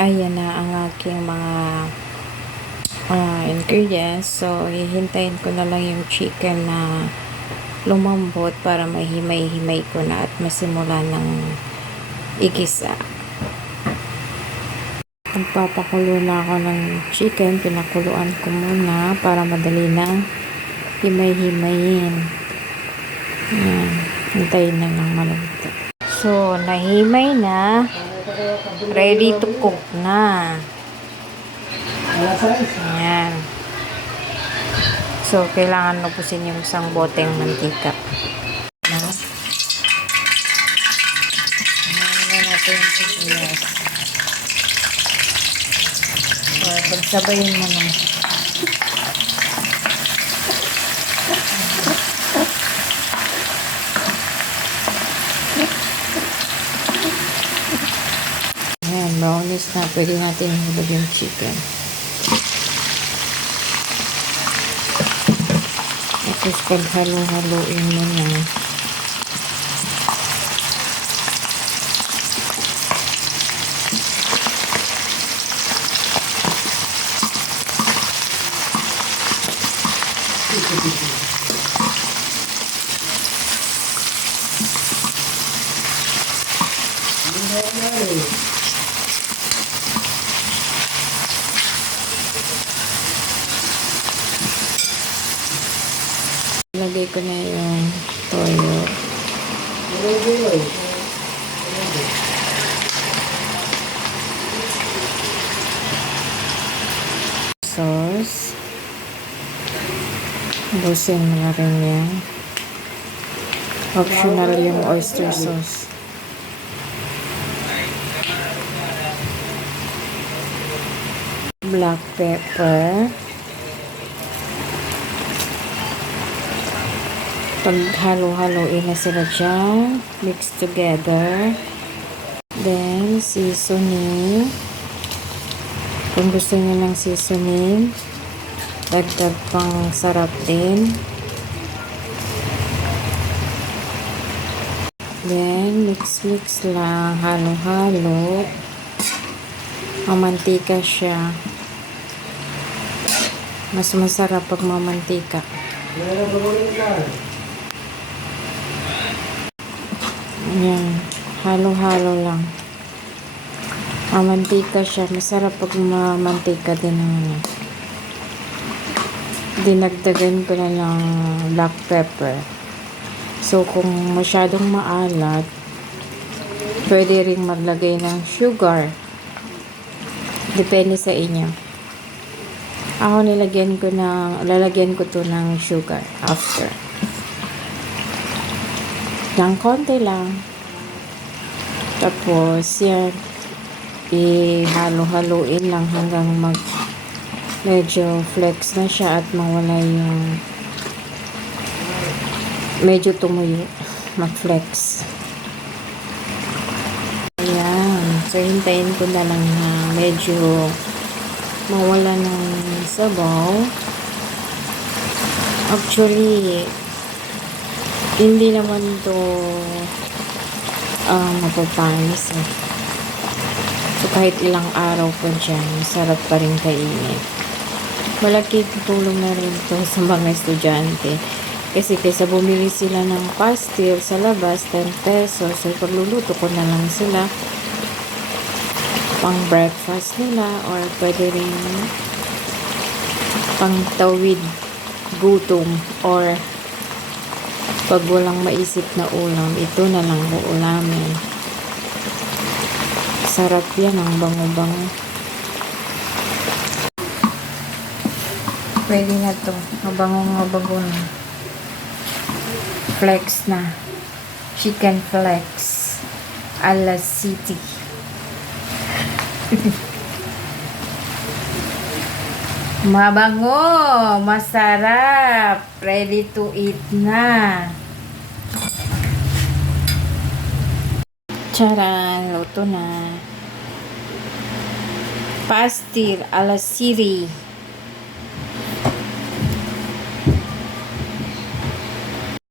Ayan na ang aking mga ingredients. So, hihintayin ko na lang yung chicken na lumambot para mahimay-himay ko na at masimula ng igisa. Magpapakulo na ako ng chicken. Pinakuluan ko muna para madali na himay-himayin. Ayan. Hintayin na lang maluto. So, nahimay na. Ready to cook na. Ayan. So, kailangan ubusin yung isang boteng mantika. Ayan na natin yung sibuyas. So, pagsabayin mo lang. Ayan, brownies na. Pwede natin hulog yung chicken. Tapos paghalo-haloin mo na. Lagay ko na yung toyo. Sauce. Busin mo na rin yan. Optional yung oyster sauce. Black pepper. Paghalo-haloin na sila dyan. Mix together. Then, seasoning. Kung gusto nyo ng seasoning, dagdag pang sarap din. Then, mix-mix lang. Halo-halo. Mamantika siya. Mas masarap pag mamantika. Ayan. Halo-halo lang. Mamantika siya. Masarap pag mamantika din naman. Dinagdagan ko na ng black pepper. So, kung masyadong maalat, pwede ring maglagay ng sugar. Depende sa inyo. Ako lalagyan ko to ng sugar after. Ng konti lang. Tapos, yan. Ihalo-haloin lang hanggang medyo flex na siya at mawala yung medyo tumuyo. Mag-flex. Ayan. So, hintayin ko na lang na medyo mawala ng sabaw. Actually, hindi naman to mapapanis eh. So, kahit ilang araw pa dyan, sarap pa rin kainin. Malaking tulong na rin to sa mga estudyante. Kasi kaysa bumili sila ng pastil sa labas, 10 pesos. So, pagluluto ko na lang sila pang breakfast nila or pwede rin pang tawid gutom or pag walang maisip na ulam, ito na lang uulamin. Sarap yan, ang bango-bango. Pwede na to, mabango-mabango na. Flex na. Chicken flex a la city. Mabango, masarap, ready to eat na. Charan, luto na. Pastil a la city.